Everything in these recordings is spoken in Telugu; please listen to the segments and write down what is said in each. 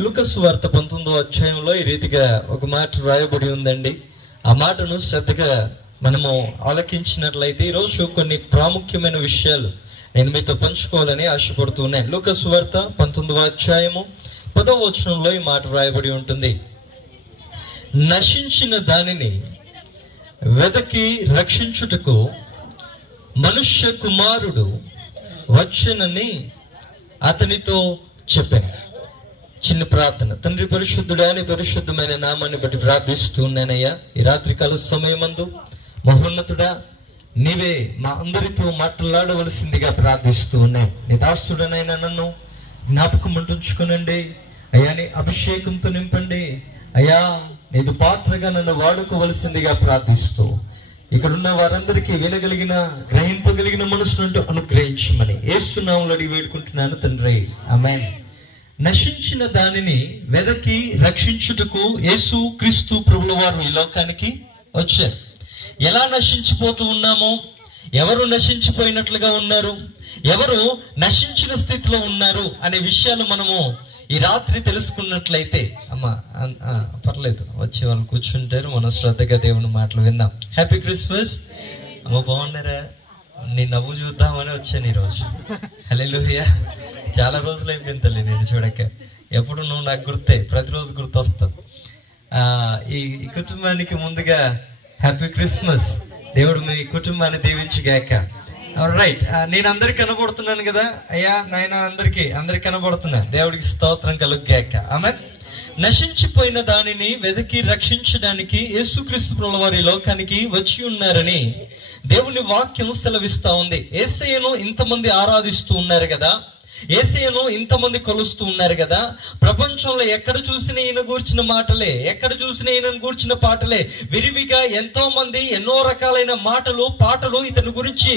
లూకా సువార్త 19వ అధ్యాయంలో ఈ రీతిగా ఒక మాట రాయబడి ఉందండి. ఆ మాటను శ్రద్ధగా మనము ఆలకించినట్లయితే ఈరోజు కొన్ని ప్రాముఖ్యమైన విషయాలు నేను మీతో పంచుకోవాలని ఆశపడుతూ ఉన్నాను. లూకా సువార్త 19వ అధ్యాయము 10వ వచనంలో ఈ మాట రాయబడి ఉంటుంది. నశించిన దానిని వెదకి రక్షించుటకు మనుష్య కుమారుడు వచ్చనని అతనితో చెప్పాను. చిన్న ప్రార్థన. తండ్రి పరిశుద్ధుడా, నీ పరిశుద్ధమైన నామాన్ని బట్టి ప్రార్థిస్తూ ఉన్నానయ్యా. ఈ రాత్రికాల సమయమందు మహోన్నతుడా, నీవే మా అందరితో మాట్లాడవలసిందిగా ప్రార్థిస్తూ ఉన్నాయి. నీ దాసుడనైనా నన్ను జ్ఞాపకం ఉంచుకునండి అయ్యా. నీ అభిషేకంతో నింపండి అయ్యా. నీదు పాత్రగా నన్ను వాడుకోవలసిందిగా ప్రార్థిస్తూ ఇక్కడున్న వారందరికీ వినగలిగిన గ్రహింపగలిగిన మనసునంటూ అనుగ్రహించమని యేసు నామములో అడిగి వేడుకుంటున్నాను తండ్రి, ఆమేన్. నశించిన దానిని వెదకి రక్షించుటకు యేసు క్రీస్తు ప్రభుల వారు ఈ లోకానికి వచ్చారు. ఎలా నశించిపోతూ ఉన్నామో, ఎవరు నశించిపోయినట్లుగా ఉన్నారు, ఎవరు నశించిన స్థితిలో ఉన్నారు అనే విషయాలు మనము ఈ రాత్రి తెలుసుకున్నట్లయితే, అమ్మా పర్లేదు వచ్చే వాళ్ళు కూర్చుంటారు, మనం శ్రద్ధగా దేవుని మాటలు విందాం. హ్యాపీ క్రిస్మస్ అమ్మ, బాగున్నారా? నీ నవ్వు చూద్దామని వచ్చాను ఈరోజు. హల్లెలూయా. చాలా రోజులు అయిపోయింది తల్లి నేను చూడక. ఎప్పుడు నువ్వు నాకు గుర్తే, ప్రతిరోజు గుర్తొస్తావు. ఈ కుటుంబానికి ముందుగా హ్యాపీ క్రిస్మస్. దేవుడు మీ కుటుంబాన్ని దీవించుగాక. రైట్, నేను అందరికి కనబడుతున్నాను కదా అయ్యా నాయన, అందరికి కనబడుతున్నా. దేవుడికి స్తోత్రం కలుగుగాక. ఆమేన్. నశించిపోయిన దానిని వెతికి రక్షించడానికి యేసుక్రీస్తు ప్రభుల వారి లోకానికి వచ్చి ఉన్నారని దేవుని వాక్యం సెలవిస్తా ఉంది. యేసయ్యను ఇంతమంది ఆరాధిస్తూ ఉన్నారు కదా, యేసయ్యను ఇంతమంది కొలుస్తూ ఉన్నారు కదా. ప్రపంచంలో ఎక్కడ చూసిన ఈయన గూర్చిన మాటలే, ఎక్కడ చూసిన ఈయనను గూర్చిన పాటలే విరివిగా ఎంతో మంది ఎన్నో రకాలైన మాటలు పాటలు ఇతని గురించి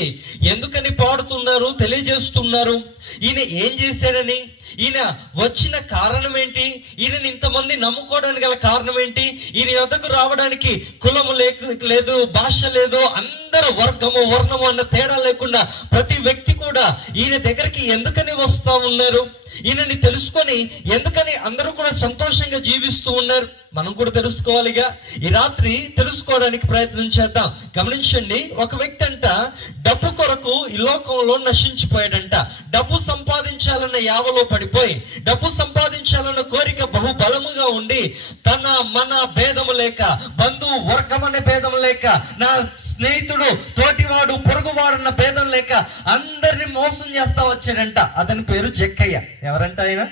ఎందుకని పాడుతున్నారు, తెలియజేస్తున్నారు. ఈయన ఏం చేశాడని, ఈయన వచ్చిన కారణం ఏంటి, ఈయనని ఇంతమంది నమ్ముకోవడానికి గల కారణం ఏంటి, ఈయన యొద్దకు రావడానికి కులము లేదు, భాష లేదు, అందరూ వర్గము వర్ణము అన్న తేడా లేకుండా ప్రతి వ్యక్తి కూడా ఈయన దగ్గరికి ఎందుకని వస్తా ఉన్నారు, ఈయనని తెలుసుకొని ఎందుకని అందరూ కూడా సంతోషంగా జీవిస్తూ ఉన్నారు. మనం కూడా తెలుసుకోవాలిగా. ఈ రాత్రి తెలుసుకోవడానికి ప్రయత్నం చేద్దాం. గమనించండి, ఒక వ్యక్తి అంట డబ్బు కొరకు ఈ లోకంలో నశించిపోయాడంట. డబ్బు సంపాదించాలన్న యావలో పడిపోయి, డబ్బు సంపాదించాలన్న కోరిక బహుబలముగా ఉండి, తన మన భేదము లేక, బంధువు వర్గం అనే భేదం లేక, నా స్నేహితుడు తోటివాడు పొరుగువాడన్న భేదం లేక అందరిని మోసం చేస్తా వచ్చాడంట. అతని పేరు జక్కయ్య. ఎవరంట ఆయన?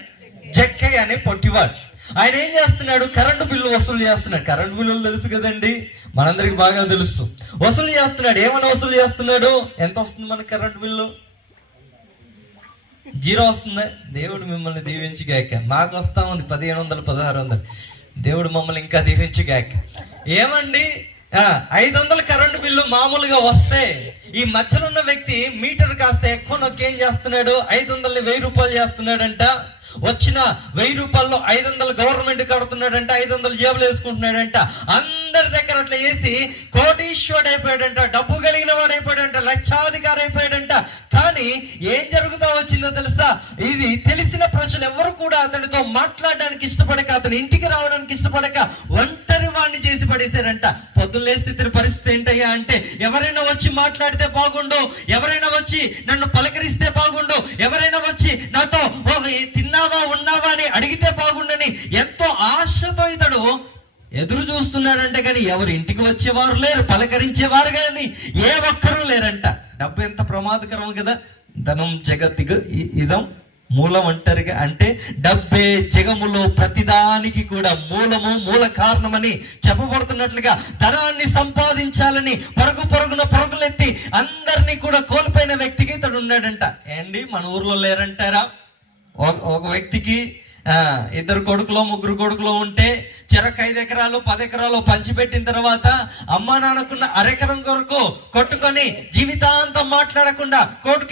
జక్కయ్య అనే పొట్టివాడు. ఆయన ఏం చేస్తున్నాడు? కరెంటు బిల్లు వసూలు చేస్తున్నాడు. కరెంటు బిల్లులు తెలుసు కదండి, మనందరికి బాగా తెలుసు. వసూలు చేస్తున్నాడు. ఏమని వసూలు చేస్తున్నాడు? ఎంత వస్తుంది మనకు కరెంటు బిల్లు? 0 వస్తుందా? దేవుడు మిమ్మల్ని దీవించుగాక. మాకు వస్తా ఉంది 1500 1600. దేవుడు మమ్మల్ని ఇంకా దీవించుగాక. ఏమండి 500 కరెంటు బిల్లు మామూలుగా వస్తే, ఈ మధ్యలో ఉన్న వ్యక్తి మీటర్ కాస్త ఎక్కువ నొక్కి ఏం చేస్తున్నాడు? 500ని 1000 రూపాయలు చేస్తున్నాడంట. వచ్చిన 1000 రూపాయల్లో 500 గవర్నమెంట్ కడుతున్నాడంట, 500 జేబులు వేసుకుంటున్నాడంట. అందరి దగ్గర అట్లా వేసి కోటీశ్వరుడు అయిపోయాడంట, డబ్బు కలిగిన వాడు అయిపోయాడంట, లక్షాధికారి అయిపోయాడంట. కానీ ఏం జరుగుతా వచ్చిందో తెలుసా? ఇది తెలిసిన ప్రజలు ఎవరు కూడా అతనితో మాట్లాడడానికి ఇష్టపడక, అతని ఇంటికి రావడానికి ఇష్టపడక ఒంటరి వాడిని చేసి పడేశారంట. పొద్దున్న లేస్తే ఇతని పరిస్థితి ఏంటయ్యా అంటే, ఎవరైనా వచ్చి మాట్లాడితే బాగుండు, ఎవరైనా వచ్చి నన్ను పలకరిస్తే బాగుండు, ఎవరైనా వచ్చి నాతో తిన్నావా ఉన్నావా అని అడిగితే బాగుండని ఎంతో ఆశతో ఇతడు ఎదురు చూస్తున్నాడంటే, కానీ ఎవరు ఇంటికి వచ్చేవారు లేరు, పలకరించేవారు కానీ ఏ ఒక్కరూ లేరంట. డబ్బు ఎంత ప్రమాదకరం కదా. ధనం జగత్తుకు ఇదం మూలం అంటారుగా. అంటే డబ్బే జగములో ప్రతిదానికి కూడా మూలము, మూల కారణమని చెప్పబడుతున్నట్లుగా ధనాన్ని సంపాదించాలని పరుగున పరుగులెత్తి అందరినీ కూడా కోల్పోయిన వ్యక్తికి ఇతడు ఉన్నాడంట. ఏంటి మన ఊర్లో లేరంటారా? ఒక వ్యక్తికి 2 కొడుకులో 3 కొడుకులో ఉంటే చెరకు 5 ఎకరాలు 10 ఎకరాలు పంచిపెట్టిన తర్వాత అమ్మా నాన్నకున్న అరెకరం కొరకు కొట్టుకొని జీవితాంతం మాట్లాడకుండా కోర్టు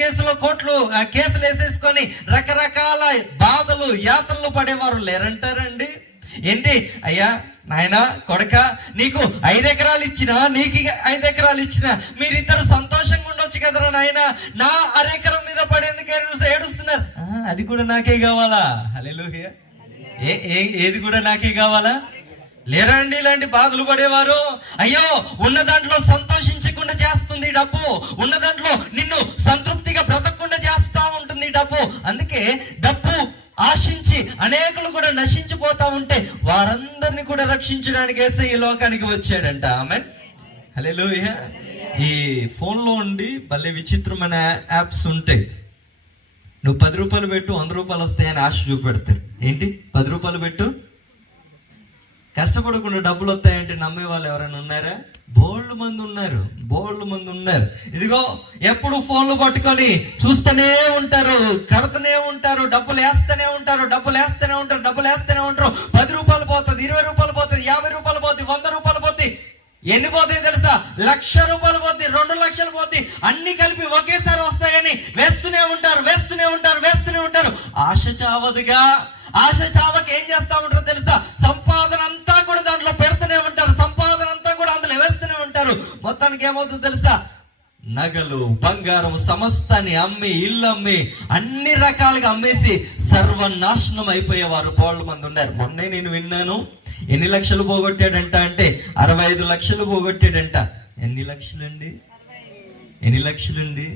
కేసులు వేసేసుకొని రకరకాల బాధలు యాతనలు పడేవారు లేరంటారండి. ఏంటి అయ్యా నాయన కొడక, నీకు 5 ఎకరాలు ఇచ్చినా, నీకు 5 ఎకరాలు ఇచ్చినా మీరిద్దరు సంతోషంగా ఉండొచ్చు కదరా నాయన, నా అరెకరం మీద పడేందుకు ఏడుస్తున్నారు. అది కూడా నాకే కావాలా? హల్లెలూయా. ఏది కూడా నాకే కావాలా? లేరా అండి ఇలాంటి బాధలు పడేవారు? అయ్యో, ఉన్న దాంట్లో సంతోషించకుండా చేస్తుంది డబ్బు, ఉన్న దాంట్లో నిన్ను సంతృప్తిగా బ్రతకకుండా చేస్తా ఉంటుంది డబ్బు. అందుకే డబ్బు ఆశించి అనేకులు కూడా నశించిపోతా ఉంటే వారందరినీ కూడా రక్షించడానికి యేసయ్య ఈ లోకానికి వచ్చాడంట. ఆమేన్, హల్లెలూయా. ఈ ఫోన్లో ఉండి భలే విచిత్రమైన యాప్స్ ఉంటాయి. నువ్వు 10 రూపాయలు పెట్టు 100 రూపాయలు వస్తాయని ఆశ చూపెడతారు. ఏంటి 10 రూపాయలు పెట్టు, కష్టపడకుండా డబ్బులు వస్తాయంటే నమ్మే వాళ్ళు ఎవరైనా ఉన్నారా? బోల్డ్ మంది ఉన్నారు. ఇదిగో ఎప్పుడు ఫోన్లు పట్టుకొని చూస్తూనే ఉంటారు, కడుతూనే ఉంటారు, డబ్బులు వేస్తూనే ఉంటారు. 10 రూపాయలు పోతుంది, 20 రూపాయలు పోతుంది, 50 రూపాయలు పోతుంది, 100 రూపాయలు పోతుంది. ఎన్ని పోతాయి తెలుసా? 1,00,000 రూపాయలు పోతుంది, 2 లక్షలు పోతుంది. అన్ని కలిపి ఒకేసారి వస్తాయని వేస్తూనే ఉంటారు. ఆశ చావదుగా. ఆశ చావక ఏం చేస్తా ఉంటారు తెలుసా? సంపాదన అంతా కూడా దాంట్లో పెడుతూనే ఉంటారు, సంపాదన అంతా కూడా అందులో వేస్తూనే ఉంటారు. మొత్తానికి ఏమవుతుందో తెలుసా? నగలు, బంగారం సమస్తాన్ని అమ్మి, ఇల్లు అమ్మి, అన్ని రకాలుగా అమ్మేసి సర్వనాశనం అయిపోయేవారు బోల్డ్ మంది ఉన్నారు. మొన్నే నేను విన్నాను, ఎన్ని లక్షలు పోగొట్టాడంట అంటే 65 లక్షలు పోగొట్టాడంట. ఎన్ని లక్షలండి? 65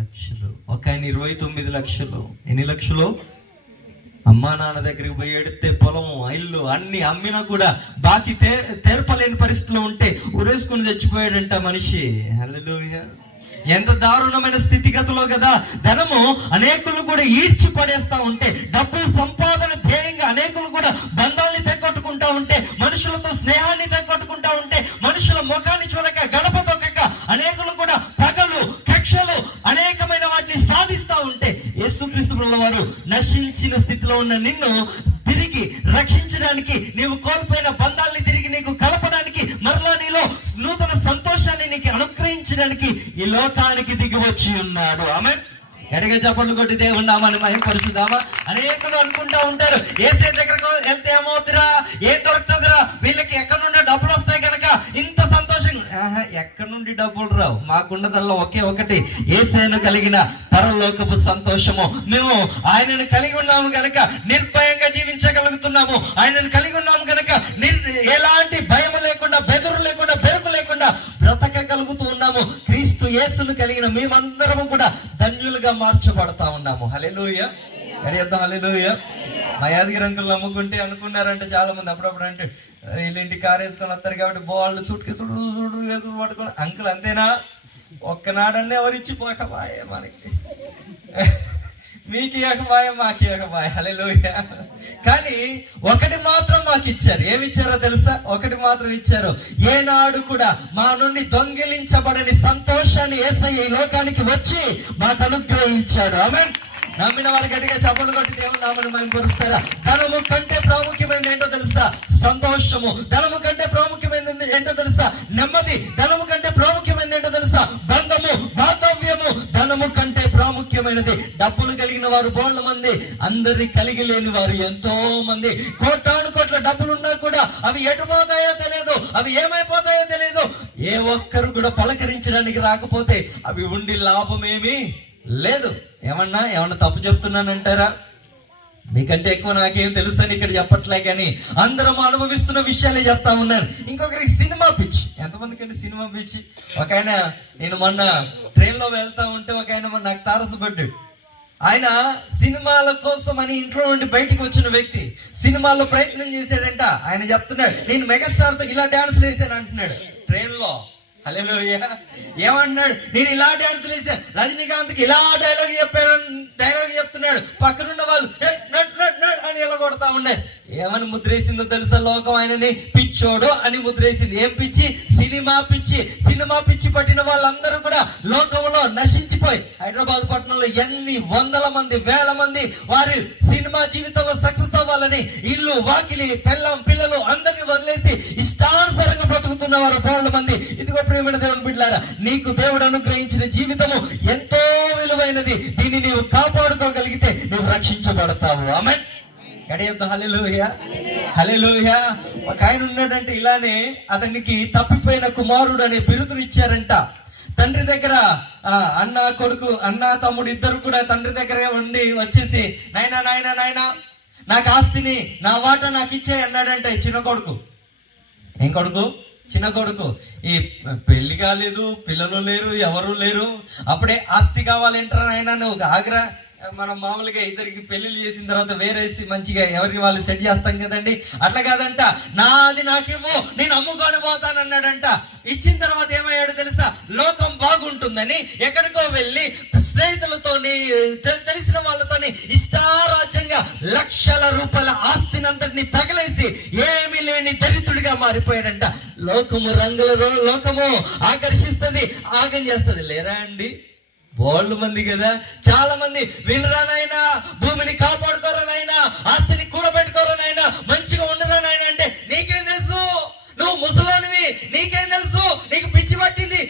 లక్షలు. ఒక ఆయన 29 లక్షలు. ఎన్ని లక్షలు? అమ్మా నాన్న దగ్గరికి పోయి ఎడితే పొలం, ఇల్లు అన్ని అమ్మినా కూడా బాకీ తీర్పలేని పరిస్థితిలో ఉంటే ఉరేసుకుని చచ్చిపోయాడంట మనిషి. హల్లెలూయా. ఎంత దారుణమైన స్థితిగతిలో కదా. ధనము అనేకులు కూడా ఈడ్చి పడేస్తా ఉంటే, డబ్బు సంపాదన ధ్యేయంగా అనేకులు కూడా బంధాలని తెగొట్టుకుంటా ఉంటే, మనుషులతో స్నేహాన్ని తెగొట్టుకుంటా ఉంటే, మనుషుల ముఖాన్ని చూడక గడప తొక్కక అనేకులు కూడా పగలు కక్షలు అనేకమైన వాటిని సాధిస్తా ఉంటే, యేసుక్రీస్తు ప్రభువు వారు నశించిన స్థితిలో ఉన్న నిన్ను తిరిగి రక్షించడానికి, నీవు కోల్పోయిన బంధాలని తిరిగి నీకు కలపడానికి, మరలా నీలో నూతన సంతోషాన్ని నీకు అనుగ్రహించడానికి ఈ లోకానికి దిగి వచ్చి ఉన్నాడు. ఆమేన్. గట్టిగా చప్పట్లు కొట్టి దేవుని నామాన్ని మహిమపరుచుదామా. అనేకులు అనుకుంటా ఉంటారు, యేసే దగ్గరకు వెళ్తే ఏమవుతురా, ఏం దొరుకుతుందిరా, వీళ్ళకి ఎక్కడి నుండి డబ్బులు వస్తాయి కనుక ఇంత సంతోషంగా. ఎక్కడి నుండి డబ్బులు రావు. మాకున్నదల్లా ఒకే ఒకటి, యేసేను కలిగిన పరలోకపు సంతోషము. మేము ఆయనను కలిగి ఉన్నాము గనక నిర్భయంగా జీవించగలుగుతున్నాము. ఆయనను కలిగి ఉన్నాము గనక ఎలాంటి భయం లేకుండా, బెదురు లేకుండా, బెరుకు లేకుండా బ్రతకగలుగుతూ ఉన్నాము. క్రీస్తు యేసును కలిగిన మేమందరము కూడా ధన్యులుగా మార్చబడతా ఉన్నాము. హల్లెలూయా. హల్లెలూయా. మా యాదగిరి అంకుల్ నమ్ముకుంటే అనుకున్నారంటే చాలా మంది అప్పుడప్పుడు అంటే వీళ్ళింటి కారు వేసుకొని వస్తారు కాబట్టి వాళ్ళు సూట్ కేసులు పట్టుకొని, అంకుల్ అంతేనా? ఒక్కనాడన్నే ఎవరిచ్చి పోకబాయే మనకి. మీకు ఏకబాయ, మాకు ఏకబాయ. హల్లెలూయా. కానీ ఒకటి మాత్రం మాకు ఇచ్చారు. ఏమి ఇచ్చారో తెలుసా? ఒకటి మాత్రం ఇచ్చారు. ఏనాడు కూడా మా నుండి దొంగిలించబడని సంతోషాన్ని యేసయ్య ఈ లోకానికి వచ్చి మాకు అనుగ్రహించాడు. ఆమేన్. నమ్మిన వారు గట్టిగా చప్పట్లు కొట్టి దేవుని నామమును మహిమపరుస్తారా? ధనము కంటే ప్రాముఖ్యమైనది ఏంటో తెలుసా? సంతోషము. ధనము కంటే ప్రాముఖ్యమైనది ఏంటో తెలుసా? నెమ్మది. ధనము కంటే ప్రాముఖ్యమైనది ఏంటో తెలుసా? బంధము, బాంధవ్యము ధనము కంటే ప్రాముఖ్యమైనది. డబ్బులు కలిగిన వారు బోళ్ళ మంది, అందరి కలిగి లేని వారు ఎంతో మంది. కోటాను కోట్ల డబ్బులున్నా కూడా అవి ఎటు పోతాయో తెలియదు, అవి ఏమైపోతాయో తెలియదు. ఏ ఒక్కరు కూడా పలకరించడానికి రాకపోతే అవి ఉండి లాభమేమీ లేదు. ఏమన్నా తప్పు చెప్తున్నానంటారా? మీకంటే ఎక్కువ నాకేం తెలుసు అని ఇక్కడ చెప్పట్లే, కానీ అందరం అనుభవిస్తున్న విషయాలే చెప్తా ఉన్నాను. ఇంకొకరికి సినిమా పిచ్చి. ఎంతమందికి అండి సినిమా పిచ్చి? ఒక ఆయన, నేను మొన్న ట్రైన్లో వెళ్తా ఉంటే ఒక ఆయన నాకు తారసపడ్డాడు. ఆయన సినిమాల కోసం అని ఇంట్లో నుండి బయటికి వచ్చిన వ్యక్తి సినిమాల్లో ప్రయత్నం చేశాడంట. ఆయన చెప్తున్నాడు, నేను మెగాస్టార్ తో ఇలా డాన్స్లు వేసాను అంటున్నాడు ట్రైన్లో. హల్లెలూయా. ఏమంటున్నాడు? నేను ఇలా డాన్సులు వేసాను, రజనీకాంత్కి ఇలా డైలాగ్ చెప్తున్నాడు. పక్కనున్న వాళ్ళు అని ఇలా కొడతా ఉన్నాయి. ఏమని ముద్రేసిందో తెలుసా లోకం? ఆయనని పిచ్చోడు అని ముద్రేసింది. ఏం పిచ్చి? సినిమా పిచ్చి. సినిమా పిచ్చి పట్టిన వాళ్ళందరూ కూడా లోకంలో నశించిపోయి, హైదరాబాద్ పట్టణంలో ఎన్ని వందల మంది, వేల మంది వారి సినిమా జీవితంలో సక్సెస్ అవ్వాలని ఇల్లు, వాకిలి, పిల్లలు అందరినీ వదిలేసి ఇష్టానుసారంగా బ్రతుకుతున్న వారు బోళ్ళ మంది. ఇదిగో ప్రియమైన దేవుని బిడ్డలారా, నీకు దేవుడు అనుగ్రహించిన జీవితము ఎంతో విలువైనది. దీన్ని నీవు కాపాడుకోగలిగితే నువ్వు రక్షించబడతావు. ఆమేన్. హల్లెలూయా. హల్లెలూయా. ఒక ఆయన ఉన్నాడంటే ఇలానే అతనికి తప్పిపోయిన కుమారుడు అనే బిరుదును ఇచ్చారంట. తండ్రి దగ్గర అన్న తమ్ముడు ఇద్దరు కూడా తండ్రి దగ్గర ఉండి వచ్చేసి, నాయనా నాకు ఆస్తిని నా వాటా నాకు ఇచ్చే అన్నాడంట ఈ చిన్న కొడుకు. ఏం కొడుకు? చిన్న కొడుకు. ఈ పెళ్లి కాలేదు, పిల్లలు లేరు, ఎవరు లేరు. అప్పుడే ఆస్తి కావాలంటారా ఆయన? నువ్వు ఆగ్రా. మనం మామూలుగా ఇద్దరికి పెళ్లిళ్ళు చేసిన తర్వాత వేరేసి మంచిగా ఎవరికి వాళ్ళు సెట్ చేస్తాం కదండి. అట్లా కాదంట, నాది నాకేమో, నేను అమ్ముకొని పోతాను అన్నాడంట. ఇచ్చిన తర్వాత ఏమయ్యాడు తెలుసా? లోకం బాగుంటుందని ఎక్కడికో వెళ్ళి స్నేహితులతోని తెలిసిన వాళ్ళతోని ఇష్టారాజ్యంగా లక్షల రూపాయల ఆస్తిని అంతటిని తగలేసి ఏమీ లేని దరిద్రుడిగా మారిపోయాడంట. లోకము లోకము ఆకర్షిస్తుంది, ఆగం చేస్తుంది. లేరా అండి? బోళ్ళు మంది కదా, చాలా మంది వినరానైనా, భూమిని కాపాడుకోరానైనా, ఆస్తిని కూడబెట్టుకోరానైనా, మంచిగా ఉండరానైనా అంటే నీకేం తెలుసు? నువ్వు ముసలానివి, నీకేం తెలుసు? నీకు పిచ్చి పట్టింది.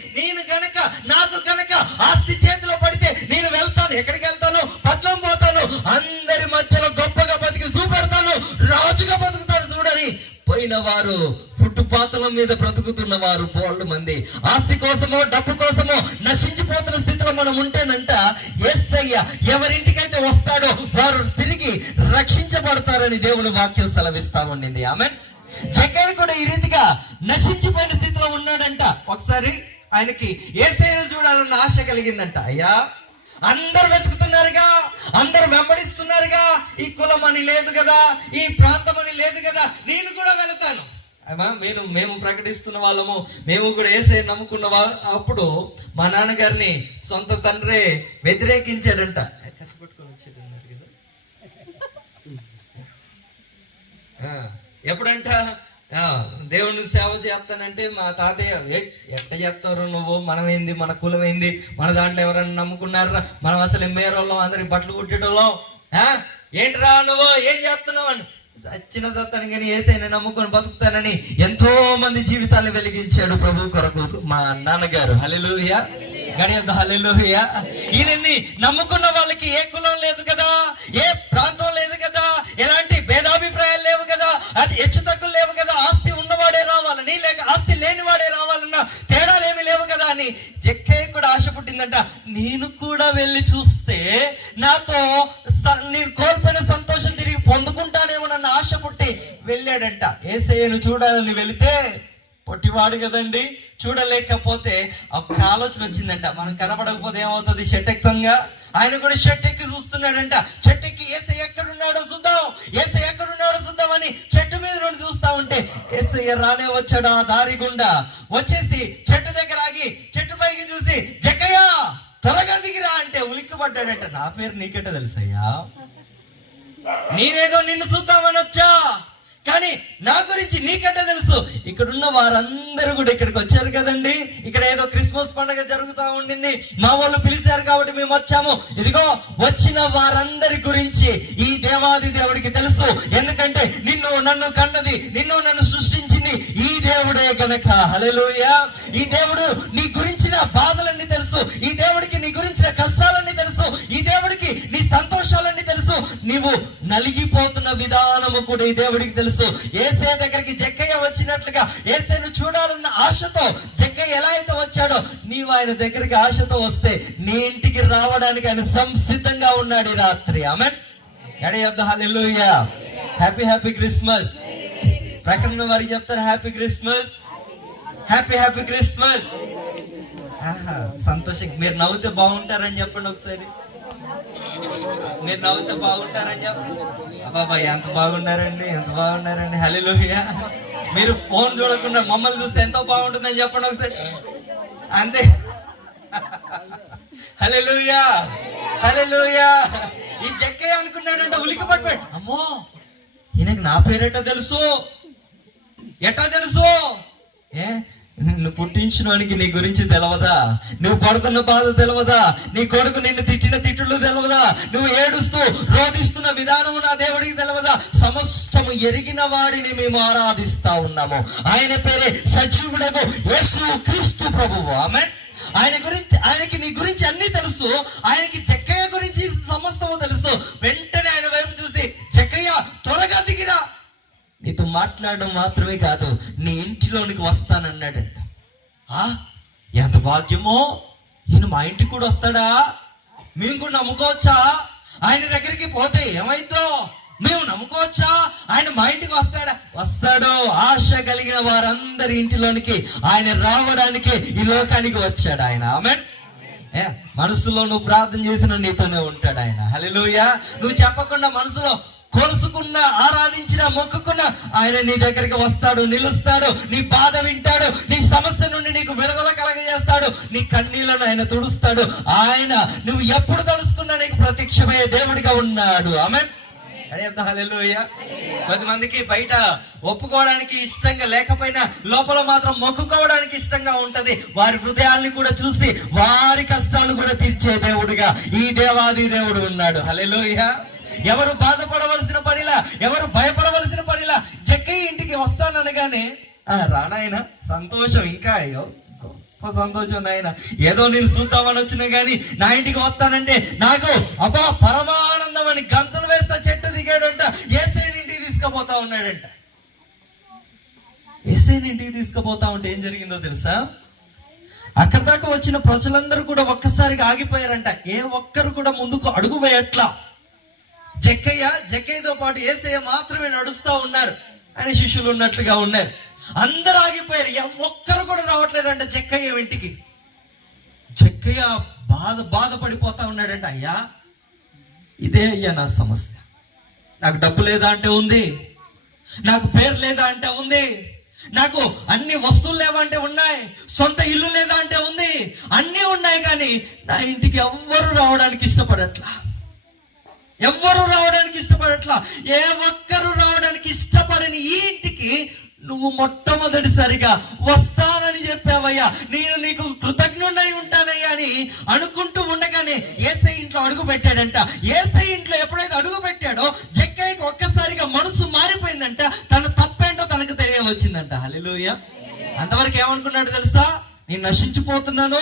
నాకు గనక ఆస్తి చేతిలో పడితే నేను వెళ్తాను. ఎక్కడికి వెళ్తాను? పట్నం పోతాను, అందరి మధ్యలో గొప్పగా బతికి చూపెడతాను, రాజుగా బతుకుతాను చూడని పోయిన వారు ఫుట్పాత్ల మీద బ్రతుకుతున్న వారు బోళ్ళు మంది. ఆస్తి కోసమో డబ్బు కోసమో నశించిపోతున్న స్థితిలో మనం ఉంటేనంట, యేసయ్య ఎవరింటికైతే వస్తాడో వారు తిరిగి రక్షించబడతారని దేవుని వాక్యం సెలవిస్తా ఉండింది. ఆమేన్. జక్కయ్య కూడా ఈ రీతిగా నశించిపోయిన స్థితిలో ఉన్నాడంట. ఒకసారి ఆయనకి యేసయ్యను చూడాలన్న ఆశ కలిగిందంట. అయ్యా, అందరు వెతుకుతున్నారుగా, అందరు వెంబడిస్తున్నారుగా, ఈ కులం అని లేదు కదా, ఈ ప్రాంతం అని లేదు కదా, నేను కూడా వెళతాను. మేము ప్రకటిస్తున్న వాళ్ళము, మేము కూడా యేసయ్యను నమ్ముకున్న అప్పుడు మా నాన్నగారిని సొంత తండ్రే వ్యతిరేకించాడంట. ఎప్పుడంట దేవుని సేవ చేస్తానంటే మా తాతయ్య, ఎట్ట చేస్తారు నువ్వు, మనమేంది, మన కులం ఏంది, మన దాంట్లో ఎవరైనా నమ్ముకున్నారా, మనం అసలు మేరోళ్ళం, అందరికి బట్టలు కుట్టేటోళ్ళం, ఏంట్రా నువ్వు ఏం చేస్తున్నావు అని సచ్చిన సత్తాను కానీ యేసయ్యను నమ్ముకొని బతుకుతానని ఎంతో మంది జీవితాలు వెలిగించాడు ప్రభు కొరకు మా నాన్నగారు. హల్లెలూయా, గడియద్దు హల్లెలూయా. ఈయనని నమ్ముకున్న వాళ్ళకి ఏ కులం లేదు కదా, ఏ ప్రాంతం లేదు కదా, ఎలాంటి భేదాభిప్రాయాలు లేవు కదా, అది హెచ్చు తగ్గులు లేవు కదా, ఆస్తి ఉన్నవాడే రావాలని లేక ఆస్తి లేనివాడే రావాలన్న తేడాలు ఏమి లేవు కదా అని జక్కయ్య కూడా ఆశ పుట్టిందంట. నేను కూడా వెళ్ళి చూస్తే నాతో నేను కోల్పోయిన సంతోషం తిరిగి పొందుకుంటానేమో నన్న ఆశ పుట్టి వెళ్ళాడంట. యేసయ్యను చూడాలని వెళితే పొట్టివాడు కదండి, చూడలేకపోతే ఒక ఆలోచన వచ్చిందంట. మనం కనపడకపోతే ఏమవుతుంది? షట్టెక్తంగా ఆయన కూడా షెట్ ఎక్కి చూస్తున్నాడంట. చెట్టు ఎక్కి యేసయ్య ఎక్కడున్నాడో చూద్దాం, యేసయ్య ఎక్కడున్నాడో చూద్దాం అని చెట్టు మీద నుండి చూస్తా ఉంటే యేసయ్య రానే వచ్చాడు. ఆ దారి గుండా వచ్చేసి చెట్టు దగ్గర ఆగి చెట్టు పైకి చూసి, జక్కయ్య త్వరగా దిగిరా అంటే ఉలిక్కిపడ్డాడంట. నా పేరు నీకెట్ట తెలుసయ్యా? నీవేదో నిన్ను చూద్దామని వచ్చా, కానీ నా గురించి నీకంటే తెలుసు. ఇక్కడున్న వారందరూ కూడా ఇక్కడికి వచ్చారు కదండి. ఇక్కడ ఏదో క్రిస్మస్ పండుగ జరుగుతూ ఉండింది, మా వాళ్ళు పిలిచారు కాబట్టి మేము వచ్చాము. ఇదిగో వచ్చిన వారందరి గురించి ఈ దేవాది దేవుడికి తెలుసు. ఎందుకంటే నిన్ను నన్ను కన్నది, నిన్ను నన్ను సృష్టించింది ఈ దేవుడే గనక. హల్లెలూయా. ఈ దేవుడు నీ గురించిన బాధలన్నీ తెలుసు, ఈ దేవుడికి నీ గురించిన కష్టాలన్నీ తెలుసు, ఈ దేవుడికి నీ సంతోషాలన్నీ తెలుసు, నీవు నలిగిపోతున్న విధానము కూడా ఈ దేవుడికి తెలుసు. యేసయ్య దగ్గరికి జక్కయ్య వచ్చినట్లుగా యేసయ్యను చూడాలన్న ఆశతో జక్కయ్య ఎలా అయితే వచ్చాడో, నీవు ఆయన దగ్గరికి ఆశతో వస్తే నీ ఇంటికి రావడానికి ఆయన సంసిద్ధంగా ఉన్నాడు ఈ రాత్రి. Amen. Hallelujah. Happy happy Christmas. ప్రకటన వారికి చెప్తారు happy Christmas, happy happy Christmas. సంతోషంగా మీరు నవ్వుతే బాగుంటారని చెప్పండి ఒకసారి. మీరు నవ్వుతే బాగుంటారని చెప్పండి. అబ్బాబా ఎంత బాగున్నారండి, ఎంత బాగున్నారండి. హల్లెలూయా. మీరు ఫోన్ చూడకుండా మమ్మల్ని చూస్తే ఎంతో బాగుంటుందని చెప్పండి ఒకసారి. అంతే. హల్లెలూయా, హల్లెలూయా. ఈ జక్కయ్య అనుకున్నాడంట, ఉలికి పడిపోయాడు. అమ్మో, ఈయనకి నా పేరెట్టా తెలుసు, ఎట్టా తెలుసు? నిన్ను పుట్టించడానికి నీ గురించి తెలవదా? నువ్వు పడుతున్న బాధ తెలవదా? నీ కొడుకు నిన్ను తిట్టిన తిట్టులు తెలవదా? నువ్వు ఏడుస్తూ రోధిస్తున్న విధానము నా దేవుడికి తెలవదా? సమస్తము ఎరిగిన వాడిని మేము ఆరాధిస్తా ఉన్నాము. ఆయన పేరే సజీవుడగు యేసు క్రీస్తు ప్రభువు. ఆమేన్. ఆయన గురించి, ఆయనకి నీ గురించి అన్ని తెలుసు. ఆయనకి జక్కయ్య గురించి సమస్తము తెలుసు. వెంటనే ఆయన వైపు చూసి, జక్కయ్య త్వరగా దిగిరా, నీతో మాట్లాడడం మాత్రమే కాదు నీ ఇంటిలోనికి వస్తానన్నాడంట. ఎంత భాగ్యమో, ఈయన మా ఇంటికి కూడా వస్తాడా? మేము కూడా నమ్ముకోవచ్చా? ఆయన దగ్గరికి పోతే ఏమైందో? మేము నమ్ముకోవచ్చా? ఆయన మా ఇంటికి వస్తాడా? వస్తాడు. ఆశ కలిగిన వారందరి ఇంటిలోనికి ఆయన రావడానికి ఈ లోకానికి వచ్చాడు ఆయన. ఆమేన్. మనసులో నువ్వు ప్రార్థన చేసిన నీతోనే ఉంటాడు ఆయన. హల్లెలూయా. నువ్వు చెప్పకుండా మనసులో కొలుసుకున్న, ఆరాధించిన, మొక్కుకున్న ఆయన నీ దగ్గరికి వస్తాడు, నిలుస్తాడు, నీ బాధ వింటాడు, నీ సమస్య నుండి నీకు విడుదల కలగజేస్తాడు, నీ కన్నీళ్లను ఆయన తుడుస్తాడు. ఆయన నువ్వు ఎప్పుడు తలుచుకున్నా నీకు ప్రత్యక్షమయ్యే దేవుడిగా ఉన్నాడు. ఆమేన్. హల్లెలూయా. కొంతమందికి బయట ఒప్పుకోవడానికి ఇష్టంగా లేకపోయినా లోపల మాత్రం మొక్కుకోవడానికి ఇష్టంగా ఉంటది. వారి హృదయాల్ని కూడా చూసి వారి కష్టాలు కూడా తీర్చే దేవుడిగా ఈ దేవాది దేవుడు ఉన్నాడు. హల్లెలూయా. ఎవరు బాధపడవలసిన పనిలా, ఎవరు భయపడవలసిన పనిలా జక్కయ్య ఇంటికి వస్తాననగానే రానాయన సంతోషం. ఇంకా అయ్యో గొప్ప సంతోషం నాయన, ఏదో నేను చూద్దామని వచ్చినా గానీ నా ఇంటికి వస్తానంటే నాకు అబ్బా పరమానందం అని గంతులు వేస్తా చెట్టు దిగాడంట. యేసయ్యని ఇంటికి తీసుకుపోతా ఉన్నాడంట. యేసయ్యని ఇంటికి తీసుకుపోతా ఉంటే ఏం జరిగిందో తెలుసా? అక్కడ దాకా వచ్చిన ప్రజలందరూ కూడా ఒక్కసారిగా ఆగిపోయారంట. ఏ ఒక్కరు కూడా ముందుకు అడుగు వేయట్లా. జక్కయ్యతో పాటు యేసయ్య మాత్రమే నడుస్తా ఉన్నారు. ఆయన శిష్యులు ఉన్నట్లుగా ఉన్నారు. అందరూ ఆగిపోయారు. ఒక్కరు కూడా రావట్లేదంట జక్కయ్య ఇంటికి. జక్కయ్య బాధపడిపోతా ఉన్నాడంట. అయ్యా, ఇదే అయ్యా నా సమస్య. నాకు డబ్బు లేదా అంటే ఉంది, నాకు పేరు లేదా అంటే ఉంది, నాకు అన్ని వస్తువులు లేవా అంటే ఉన్నాయి, సొంత ఇల్లు లేదా అంటే ఉంది, అన్నీ ఉన్నాయి, కానీ నా ఇంటికి ఎవ్వరు రావడానికి ఇష్టపడట్లా. ఏ ఒక్కరు రావడానికి ఇష్టపడని ఈ ఇంటికి నువ్వు మొట్టమొదటిసారిగా వస్తానని చెప్పావయ్యా, నేను నీకు కృతజ్ఞుడై ఉంటానయ్యా అని అనుకుంటూ ఉండగానే యేసయ్య ఇంట్లో అడుగు పెట్టాడంట. యేసయ్య ఇంట్లో ఎప్పుడైతే అడుగు పెట్టాడో జక్కయ్యకి ఒక్కసారిగా మనసు మారిపోయిందంట. తన తప్పేంటో తనకు తెలియవచ్చిందంట. హల్లెలూయా. అంతవరకు ఏమనుకున్నాడు తెలుసా? నేను నశించిపోతున్నాను,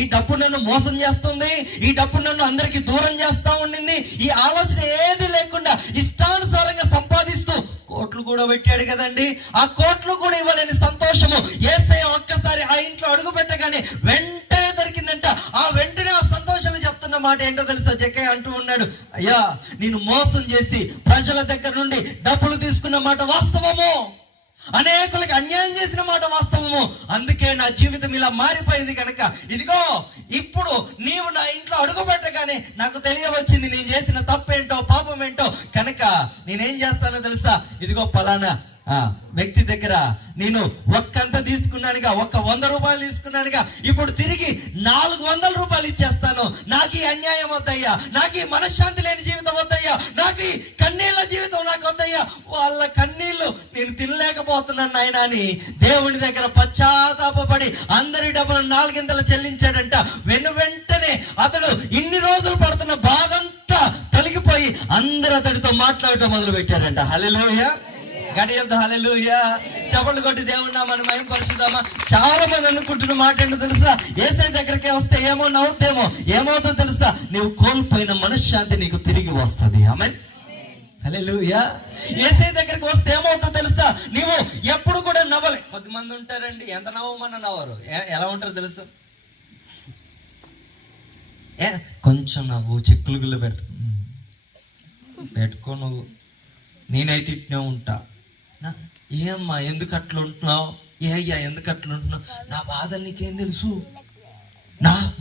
ఈ డబ్బు నన్ను మోసం చేస్తుంది, ఈ డబ్బు నన్ను అందరికి దూరం చేస్తా ఉండింది. ఈ ఆలోచన ఏది లేకుండా ఇష్టానుసారంగా సంపాదిస్తూ కోట్లు కూడా పెట్టాడు కదండి. ఆ కోట్లు కూడా ఇవ్వలేని సంతోషము యేసయ్య ఒక్కసారి ఆ ఇంట్లో అడుగు పెట్టగానే వెంటనే దొరికిందంట. ఆ వెంటనే ఆ సంతోషం చెప్తున్న మాట ఏంటో తెలుసా? జక్కయ్య అంటూ ఉన్నాడు, అయ్యా, నేను మోసం చేసి ప్రజల దగ్గర నుండి డబ్బులు తీసుకున్న మాట వాస్తవము, అనేకులకు అన్యాయం చేసిన మాట వాస్తవము, అందుకే నా జీవితం ఇలా మారిపోయింది. కనుక ఇదిగో ఇప్పుడు నీవు నా ఇంట్లో అడుగు పెట్టగానే నాకు తెలియవచ్చింది నేను చేసిన తప్పేంటో పాపం ఏంటో. కనుక నేనేం చేస్తానో తెలుసా? ఇదిగో పలానా వ్యక్తి దగ్గర నేను ఒక్కంత తీసుకున్నానుగా, 100 రూపాయలు తీసుకున్నానుగా, ఇప్పుడు తిరిగి 400 రూపాయలు ఇచ్చేస్తాను. నాకు ఈ అన్యాయం వద్దయ్యా, నాకు ఈ మనశ్శాంతి లేని జీవితం వద్దయ్యా, నాకు ఈ కన్నీళ్ళ జీవితం నాకు వద్దయ్యా, వాళ్ళ కన్నీళ్లు నేను తినలేకపోతున్నాను నాయన అని దేవుని దగ్గర పశ్చాత్తాపపడి అందరి డబ్బులు 4 చెల్లించాడంట. వెంటనే అతడు ఇన్ని రోజులు పడుతున్న బాధంతా తొలగిపోయి అందరూ అతడితో మాట్లాడటం మొదలు పెట్టారంట. హల్లెలూయా. హల్లెలూయా. చప్పట్లు కొట్టి దేవుని నామాన్ని మహిమపరుచుదామా. చాలా మంది అనుకుంటున్న మాట ఏంటో తెలుసా? యేసయ్య దగ్గరికి వస్తే ఏమో నవ్వుతేమో, ఏమవుతుందో తెలుసా? నీవు కోల్పోయిన మనశ్శాంతి నీకు తిరిగి వస్తుంది. ఆమేన్. హల్లెలూయా. యేసయ్య దగ్గరికి వస్తే ఏమవుతుందో తెలుసా? నీవు ఎప్పుడు కూడా నవ్వలే. కొద్దిమంది ఉంటారండి, ఎంత నవ్వమన్నా నవ్వరు. ఎలా ఉంటారో తెలుసు? కొంచెం నవ్వు, చెక్కులు గుళ్ళు పెట్టుకో నువ్వు, నేనైతే ఇట్నే ఉంటా. ఏమ్మా ఎందుకు అట్లా ఉంటున్నావు? అయ్యా ఎందుకు అట్లా ఉంటున్నావు? నా బాధలు నీకేం తెలుసు?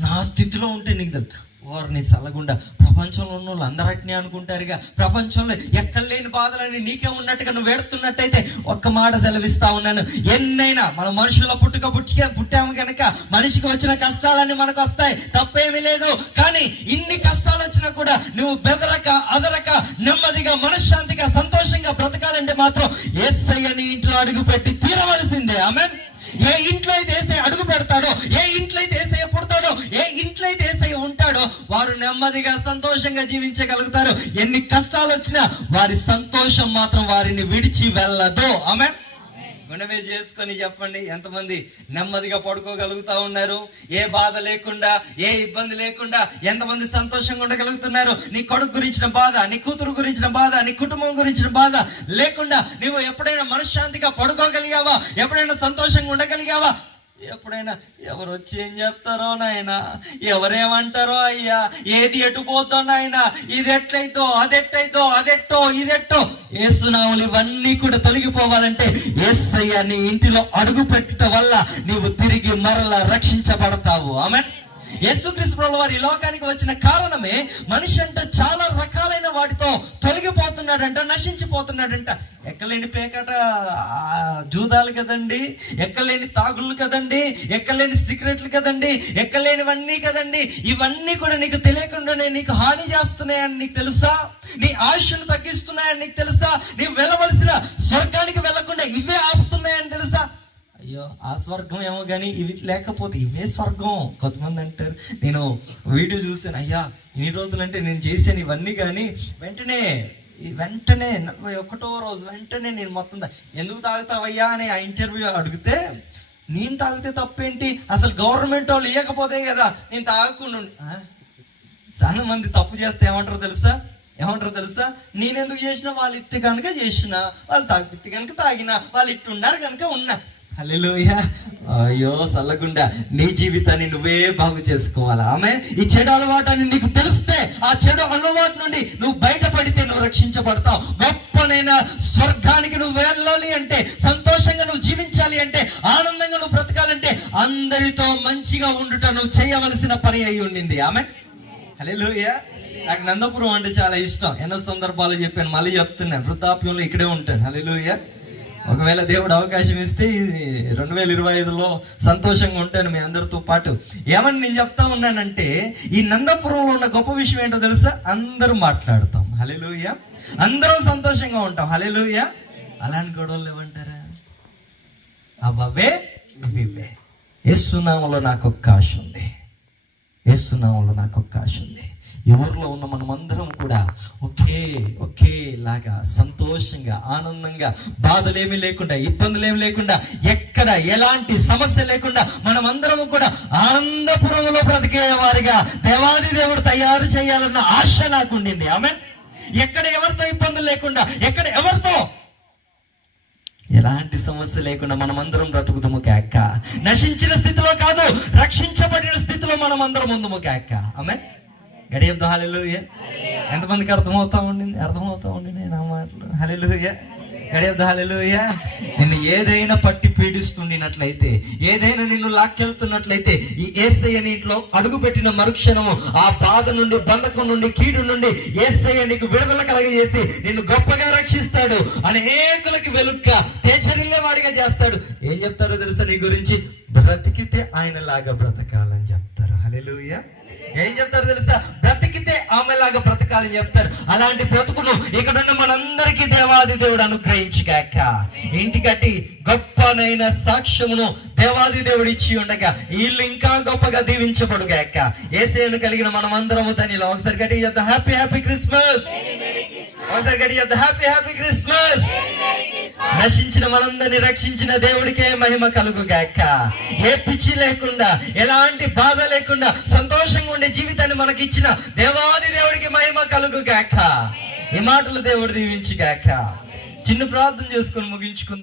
నా స్థితిలో ఉంటే నీకు తెలుసు. ఓర్ని సలగుండా ప్రపంచంలో ఉన్న వాళ్ళు అందరూ అట్నే అనుకుంటారుగా. ప్రపంచంలో ఎక్కడ లేని బాధలని నీకే ఉన్నట్టుగా నువ్వు వేడుతున్నట్టయితే ఒక్క మాట సెలవిస్తా ఉన్నాను. ఎన్నైనా మన మనుషుల పుట్టాము కనుక మనిషికి వచ్చిన కష్టాలన్నీ మనకు వస్తాయి, తప్పేమీ లేదు. కానీ ఇన్ని కష్టాలు వచ్చినా కూడా నువ్వు బెదరక అదరక నెమ్మదిగా మనశ్శాంతిగా సంతోషంగా బ్రతకాలంటే మాత్రం యేసయ్యని ఇంట్లో అడుగు పెట్టి తీరవలసిందే. ఆమేన్. ఏ ఇంట్లో అయితే యేసయ్య అడుగు పెడతాడో, ఏ ఇంట్లో అయితే యేసయ్య పుడతాడో, ఏ ఇంట్లో అయితే యేసయ్య ఉంటాడో వారు నెమ్మదిగా సంతోషంగా జీవించగలుగుతారు. ఎన్ని కష్టాలు వచ్చినా వారి సంతోషం మాత్రం వారిని విడిచి వెళ్ళదు. ఆమేన్. గుణమే చేసుకొని చెప్పండి, ఎంతమంది నెమ్మదిగా పడుకోగలుగుతా ఉన్నారు? ఏ బాధ లేకుండా, ఏ ఇబ్బంది లేకుండా ఎంతమంది సంతోషంగా ఉండగలుగుతున్నారు? నీ కొడుకు గురించిన బాధ, నీ కూతురు గురించిన బాధ, నీ కుటుంబం గురించిన బాధ లేకుండా నువ్వు ఎప్పుడైనా మనశ్శాంతిగా పడుకోగలిగావా? ఎప్పుడైనా సంతోషంగా ఉండగలిగావా? ఎప్పుడైనా ఎవరు వచ్చి ఏం చేస్తారో నాయన, ఎవరేమంటారో అయ్యా, ఏది ఎటుపోతో నాయన, ఇది ఎట్లయితో అదెట్టయితో అదెట్టో ఇదెట్టో. యేసునామములు ఇవన్నీ కూడా తొలగిపోవాలంటే యేసయ్య నీ ఇంటిలో అడుగు పెట్టుట వల్ల నీవు తిరిగి మరలా రక్షించబడతావు. ఆమేన్. యేసుక్రీస్తు ప్రభువు వారు ఈ లోకానికి వచ్చిన కారణమే మనిషి అంట చాలా రకాలైన వాటితో తొలగిపోతున్నాడంట, నశించిపోతున్నాడంట. ఎక్కలేని పేకట జూదాలు కదండి, ఎక్కలేని తాగుళ్ళు కదండి, ఎక్కలేని సిగరెట్లు కదండి, ఎక్కలేనివన్నీ కదండి. ఇవన్నీ కూడా నీకు తెలియకుండానే నీకు హాని చేస్తున్నాయని నీకు తెలుసా? నీ ఆయుష్ను తగ్గిస్తున్నాయని నీకు తెలుసా? నీవు వెళ్ళవలసిన స్వర్గానికి వెళ్లకుండా ఇవే ఆపుతున్నాయని తెలుసా? అయ్యో ఆ స్వర్గం ఏమో కానీ ఇవి లేకపోతే ఇవే స్వర్గం. కొంతమంది అంటారు, నేను వీడియో చూసాను, అయ్యా ఇన్ని రోజులంటే నేను చేశాను ఇవన్నీ, కానీ వెంటనే 41వ రోజు వెంటనే నేను మొత్తం ఎందుకు తాగుతావయ్యా అని ఆ ఇంటర్వ్యూ అడిగితే, నేను తాగితే తప్పేంటి, అసలు గవర్నమెంట్ వాళ్ళు ఇవ్వకపోతే కదా నేను తాగకుండా. చాలా మంది తప్పు చేస్తే ఏమంటారో తెలుసా? నేనెందుకు చేసినా, వాళ్ళు ఇత్తే కనుక చేసిన, వాళ్ళు తాగితే కనుక తాగిన, వాళ్ళు ఇట్టున్నారు కనుక ఉన్నా. హల్లెలూయా. అయ్యో సల్లగుండా, నీ జీవితాన్ని నువ్వే బాగు చేసుకోవాలా? ఆమె ఈ చెడు అలవాటు అని నీకు తెలిస్తే, ఆ చెడు అలవాటు నుండి నువ్వు బయటపడితే నువ్వు రక్షించబడతావు. గొప్పనైన స్వర్గానికి నువ్వు వెళ్ళాలి అంటే, సంతోషంగా నువ్వు జీవించాలి అంటే, ఆనందంగా నువ్వు బ్రతకాలంటే, అందరితో మంచిగా ఉండుట నువ్వు చేయవలసిన పని అయి ఉండింది. ఆమె హల్లెలూయా. నాకు నందపురం అంటే చాలా ఇష్టం. ఎన్నో సందర్భాలు చెప్పాను, మళ్ళీ చెప్తున్నాను. వృద్ధాప్యంలో ఇక్కడే ఉంటాను. హల్లెలూయా. ఒకవేళ దేవుడు అవకాశం ఇస్తే 2025లో సంతోషంగా ఉంటాను మీ అందరితో పాటు. ఏమని నేను చెప్తా ఉన్నానంటే, ఈ నందపురంలో ఉన్న గొప్ప విషయం ఏంటో తెలుసా? అందరూ మాట్లాడతాం. హల్లెలూయా. అందరం సంతోషంగా ఉంటాం. హల్లెలూయా. అలాంటి గొడవలు ఏమంటారా? అవే ఇవే. యేసునామములో నాకు ఒక్క ఆశ ఉంది. యేసునామములో నాకు ఒక్క ఆశ ఉంది. ఈ ఊర్లో ఉన్న మనమందరం కూడా ఒకేలాగా సంతోషంగా, ఆనందంగా, బాధలేమీ లేకుండా, ఇబ్బందులేమి లేకుండా, ఎక్కడ ఎలాంటి సమస్య లేకుండా మనమందరము కూడా ఆనందపురంలో బ్రతికే వారిగా దేవాది దేవుడు తయారు చేయాలన్న ఆశ నాకు ఉండింది. ఆమెన్. ఎక్కడ ఎవరితో ఇబ్బందులు లేకుండా, ఎక్కడ ఎవరితో ఎలాంటి సమస్య లేకుండా మనమందరం బ్రతుకుతాము గాక. నశించిన స్థితిలో కాదు, రక్షించబడిన స్థితిలో మనమందరం ముందుము గాక. ఆమెన్. గడి చెప్తాం హల్లెలూయా. ఎంతమందికి అర్థమవుతా ఉండింది నా మాటలు? హల్లెలూయా. గడి చెప్తాం హల్లెలూయా. నిన్ను ఏదైనా పట్టి పీడిస్తుండినట్లయితే, ఏదైనా నిన్ను లాక్కెళ్తున్నట్లయితే, ఈ యేసయ్య నీటిలో అడుగు పెట్టిన మరుక్షణము ఆ బాధ నుండి, బంధకం నుండి, కీడు నుండి యేసయ్య నీకు విడుదల కలగజేసి నిన్ను గొప్పగా రక్షిస్తాడు. అనేకులకి వెలుగ్గా తేజరిల్లే వాడిగా చేస్తాడు. ఏం చెప్తారో తెలుసా నీ గురించి? బ్రతికితే ఆయనలాగా బ్రతకాలని చెప్తారు. హల్లెలూయా. ఏం చెప్తారు తెలుసా? బ్రతికితే ఆమెలాగా బ్రతకాలని చెప్తారు. అలాంటి బ్రతుకును ఇక్కడున్న మనందరికీ దేవాది దేవుడు అనుగ్రహించుగాక. ఇంటి కట్టి గొప్పనైన సాక్ష్యమును దేవాది దేవుడు ఇచ్చి ఉండగా వీళ్ళు ఇంకా గొప్పగా దీవించబడుగాక. యేసయ్యను కలిగిన మనమందరము దానిలో ఒకసారి గట్టి చెప్తాం హ్యాపీ హ్యాపీ క్రిస్మస్. ఒకసారి గట్టి చెప్తాం హ్యాపీ హ్యాపీ క్రిస్మస్. నశించిన మనందరినీ రక్షించిన దేవుడికే మహిమ కలుగుగాక. ఏ పిచ్చి లేకుండా, ఎలాంటి బాధ లేకుండా సంతోషంగా ఉండే జీవితాన్ని మనకిచ్చిన దేవాది దేవుడికి మహిమ కలుగుగాక. ఈ మాటలు దేవుడు దీవించుగాక. చిన్న ప్రార్థన చేసుకొని ముగించుకుందాం.